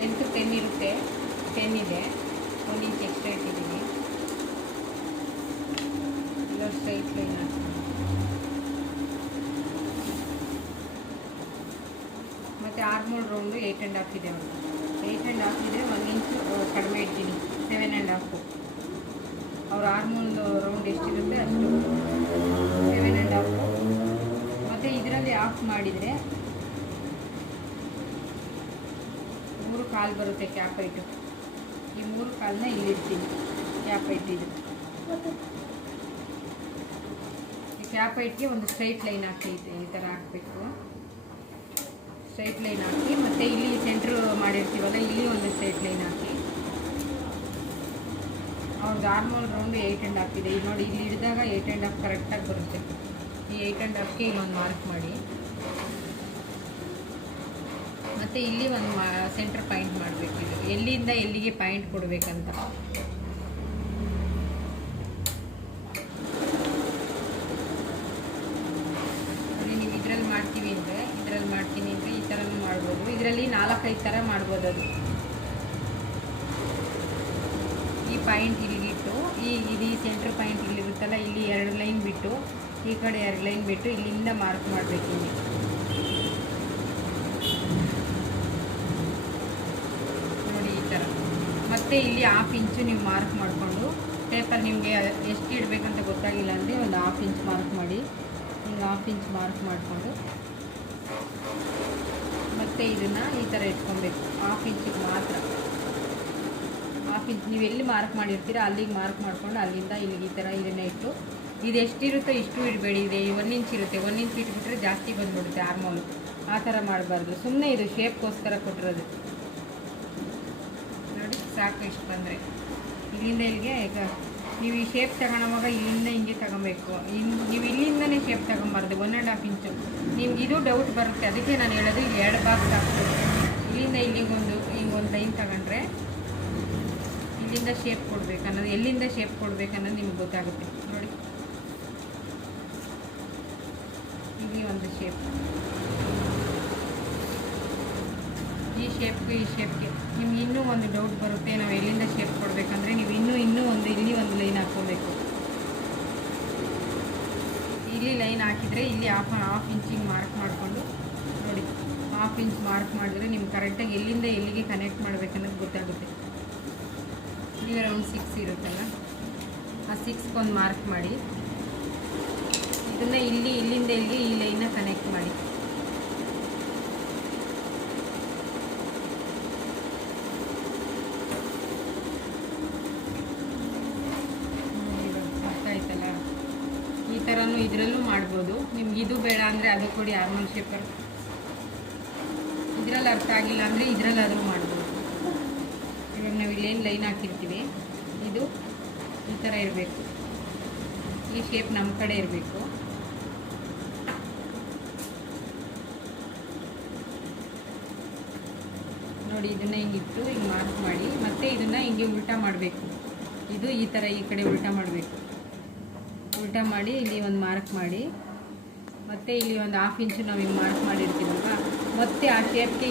Length 10 ಇರುತ್ತೆ, 10 ಇದೆ, 1 inch extra ಇಟ್ಟಿದ್ದೀನಿ. ಇಲ್ಲ ಸ್ಟ್ರೈಟ್ ಲೈನ್ ಹಾಕ್ತೀನಿ. ಮತ್ತು ಆರ್ಮೋಲ್ ರೌಂಡು 8.5 ಇದೆ. ಒಂದು 8.5 ಇದ್ದರೆ 1 ಇಂಚು ಕಡಿಮೆ ಇಡ್ತೀನಿ, 7.5. ಅವ್ರ ಆರ್ಮೋಲ್ ರೌಂಡ್ ಎಷ್ಟಿರುತ್ತೆ ಅಷ್ಟು 7.5. ಮತ್ತು ಇದರಲ್ಲಿ ಆಫ್ ಮಾಡಿದರೆ 3 ಕಾಲು ಬರುತ್ತೆ ಕ್ಯಾಪ್ ಐಟು. ಈ 3 ಕಾಲನ್ನ ಇಲ್ಲಿಡ್ತೀನಿ ಕ್ಯಾಪ್ ಐಟಿದು. ಈ ಕ್ಯಾಪ್ ಐಟ್ಗೆ ಒಂದು ಸ್ಟ್ರೈಟ್ ಲೈನ್ ಹಾಕೈತೆ, ಈ ಥರ ಹಾಕಬೇಕು. ಸ್ಟ್ರೈಟ್ ಲೈನ್ ಹಾಕಿ ಮತ್ತು ಇಲ್ಲಿ ಸೆಂಟ್ರ್ ಮಾಡಿರ್ತೀವಲ್ಲ, ಇಲ್ಲಿ ಒಂದು ಸ್ಟ್ರೈಟ್ ಲೈನ್ ಹಾಕಿ. ಅವ್ರದ್ದು ಆರ್ಮೋಲ್ ರೌಂಡು 8.5 ಇದೆ. ಈಗ ನೋಡಿ, ಇಲ್ಲಿ ಹಿಡಿದಾಗ 8.5 ಕರೆಕ್ಟಾಗಿ ಬರುತ್ತೆ. ಈ 8.5ಗೆ ಇಲ್ಲೊಂದು ಮಾರ್ಕ್ ಮಾಡಿ, ಮತ್ತು ಇಲ್ಲಿ ಒಂದು ಸೆಂಟ್ರ್ ಪಾಯಿಂಟ್ ಮಾಡಬೇಕು. ಇದು ಎಲ್ಲಿಂದ ಎಲ್ಲಿಗೆ ಪಾಯಿಂಟ್ ಕೊಡಬೇಕಂತ. ನೋಡಿ, ನೀವು ಇದರಲ್ಲಿ ಮಾಡ್ತೀನಿ ಅಂದರೆ ಈ ಥರನೂ ಮಾಡ್ಬೋದು. ಇದರಲ್ಲಿ 4-5 ಥರ ಮಾಡ್ಬೋದು. ಅದು ಈ ಪಾಯಿಂಟ್ ಇಲ್ಲಿಗಿಟ್ಟು, ಈ ಸೆಂಟ್ರ್ ಪಾಯಿಂಟ್ ಇಲ್ಲಿರುತ್ತಲ್ಲ, ಇಲ್ಲಿ 2 ಲೈನ್ ಬಿಟ್ಟು, ಈ ಕಡೆ 2 ಲೈನ್ ಬಿಟ್ಟು ಇಲ್ಲಿಂದ ಮಾರ್ಕ್ ಮಾಡಬೇಕು. ಇಲ್ಲಿ ನೋಡಿ ಈ ಥರ. ಮತ್ತು ಇಲ್ಲಿ 1/2 ಇಂಚು ನೀವು ಮಾರ್ಕ್ ಮಾಡಿಕೊಂಡು, ಪೇಪರ್ ನಿಮಗೆ ಎಷ್ಟು ಇಡಬೇಕಂತ ಗೊತ್ತಾಗಿಲ್ಲ ಅಂದರೆ ಒಂದು 1/2 ಇಂಚ್ ಮಾರ್ಕ್ ಮಾಡಿ. ಹಿಂಗೆ 1/2 ಇಂಚ್ ಮಾರ್ಕ್ ಮಾಡಿಕೊಂಡು ಮತ್ತು ಇದನ್ನು ಈ ಥರ ಇಟ್ಕೊಬೇಕು. 1/2 ಇಂಚಿಗೆ ಮಾತ್ರ. 1/2 ಇಂಚ್ ನೀವು ಎಲ್ಲಿ ಮಾರ್ಕ್ ಮಾಡಿರ್ತೀರ ಅಲ್ಲಿಗೆ ಮಾರ್ಕ್ ಮಾಡಿಕೊಂಡು ಅಲ್ಲಿಂದ ಇಲ್ಲಿಗೆ ಈ ಥರ ಇದನ್ನು ಇಟ್ಟು, ಇದು ಎಷ್ಟಿರುತ್ತೋ ಇಷ್ಟು ಇಡಬೇಡಿ. ಇದೆ 1 ಇಂಚ್ ಇರುತ್ತೆ, 1 ಇಂಚ್ ಇಟ್ಬಿಟ್ರೆ ಜಾಸ್ತಿ ಬಂದುಬಿಡುತ್ತೆ ಆರ್ಮೋಲು. ಆ ಥರ ಮಾಡಬಾರ್ದು. ಸುಮ್ಮನೆ ಇದು ಶೇಪ್ಗೋಸ್ಕರ ಕೊಟ್ಟಿರೋದು. ನೋಡಿ ಸಾಕು, ಇಷ್ಟು ಬಂದರೆ ಇಲ್ಲಿಂದ ಇಲ್ಲಿಗೆ. ಈಗ ನೀವು ಈ ಶೇಪ್ ತಗೊಳ್ಳೋವಾಗ ಇಲ್ಲಿಂದ ಹಿಂಗೆ ತಗೊಬೇಕು. ನೀವು ಇಲ್ಲಿಂದನೇ ಶೇಪ್ ತಗೊಬಾರ್ದು. 1.5 ಇಂಚು. ನಿಮ್ಗೆ ಇದು ಡೌಟ್ ಬರುತ್ತೆ, ಅದಕ್ಕೆ ನಾನು ಹೇಳೋದು 2 ಬಾಕ್ಸ್ ಹಾಕ್ಬೋದು. ಇಲ್ಲಿಂದ ಹಿಂಗೊಂದು ಲೈನ್ ತಗೊಂಡ್ರೆ ಇಲ್ಲಿಂದ ಶೇಪ್ ಕೊಡಬೇಕನ್ನೋದು, ಎಲ್ಲಿಂದ ಶೇಪ್ ಕೊಡಬೇಕನ್ನೋದು ನಿಮ್ಗೆ ಗೊತ್ತಾಗುತ್ತೆ. ನೋಡಿ, ಇಲ್ಲಿ ಒಂದು ಶೇಪ್, ಈ ಶೇಪ್ಗೆ ನಿಮ್ಗೆ ಇನ್ನೂ ಒಂದು ಡೌಟ್ ಬರುತ್ತೆ, ನಾವು ಎಲ್ಲಿಂದ ಶೇಪ್ ಕೊಡಬೇಕಂದ್ರೆ ನೀವು ಇನ್ನೂ ಒಂದು ಇಲ್ಲಿ ಒಂದು ಲೈನ್ ಹಾಕ್ಕೋಬೇಕು. ಇಲ್ಲಿ ಲೈನ್ ಹಾಕಿದರೆ ಇಲ್ಲಿ 1/2 ಇಂಚಿಗೆ ಮಾರ್ಕ್ ಮಾಡಿಕೊಂಡು, ನೋಡಿ 1/2 ಇಂಚ್ ಮಾರ್ಕ್ ಮಾಡಿದ್ರೆ ನಿಮ್ಗೆ ಕರೆಕ್ಟಾಗಿ ಎಲ್ಲಿಂದ ಎಲ್ಲಿಗೆ ಕನೆಕ್ಟ್ ಮಾಡಬೇಕನ್ನೋದು ಗೊತ್ತಾಗುತ್ತೆ. ಇಲ್ಲಿ ಅರೌಂಡ್ 6 ಇರುತ್ತಲ್ಲ, ಆ 6ಗೊಂದು ಮಾರ್ಕ್ ಮಾಡಿ. ಇದನ್ನು ಇಲ್ಲಿಂದ ಇಲ್ಲಿಗೆ ಈ ಲೈನ್ನ ಕನೆಕ್ಟ್ ಮಾಡಿ. ಗೊತ್ತಾಯ್ತಲ್ಲ? ಈ ಥರನೂ ಇದರಲ್ಲೂ ಮಾಡ್ಬೋದು. ನಿಮ್ಗೆ ಇದು ಬೇಡ ಅಂದರೆ ಅದು ಕೊಡಿ, ಆರ್ಮಲ್ ಶೇಪರ್. ಇದರಲ್ಲಿ ಅರ್ಥ ಆಗಿಲ್ಲ ಅಂದರೆ ಇದರಲ್ಲಾದರೂ ಮಾಡ್ಬೋದು. ಇವಾಗ ನಾವು ಇಲ್ಲೇನು ಲೈನ್ ಹಾಕಿರ್ತೀವಿ, ಇದು ಈ ಥರ ಇರಬೇಕು. ಈ ಶೇಪ್ ನಮ್ಮ ಕಡೆ ಇರಬೇಕು. ನೋಡಿ, ಇದನ್ನು ಹಿಂಗಿಟ್ಟು ಹಿಂಗೆ ಮಾರ್ಕ್ ಮಾಡಿ. ಮತ್ತು ಇದನ್ನು ಹಿಂಗೆ ಉಲ್ಟಾ ಮಾಡಬೇಕು. ಇದು ಈ ಥರ ಈ ಕಡೆ ಉಲ್ಟಾ ಮಾಡಬೇಕು. ಉಲ್ಟಾ ಮಾಡಿ ಇಲ್ಲಿ ಒಂದು ಮಾರ್ಕ್ ಮಾಡಿ. ಮತ್ತು ಇಲ್ಲಿ ಒಂದು 1/2 ಇಂಚು ನಾವು ಹಿಂಗೆ ಮಾರ್ಕ್ ಮಾಡಿರ್ತೀವಲ್ವ, ಮತ್ತು ಆ ಶೇಪ್ಗೆ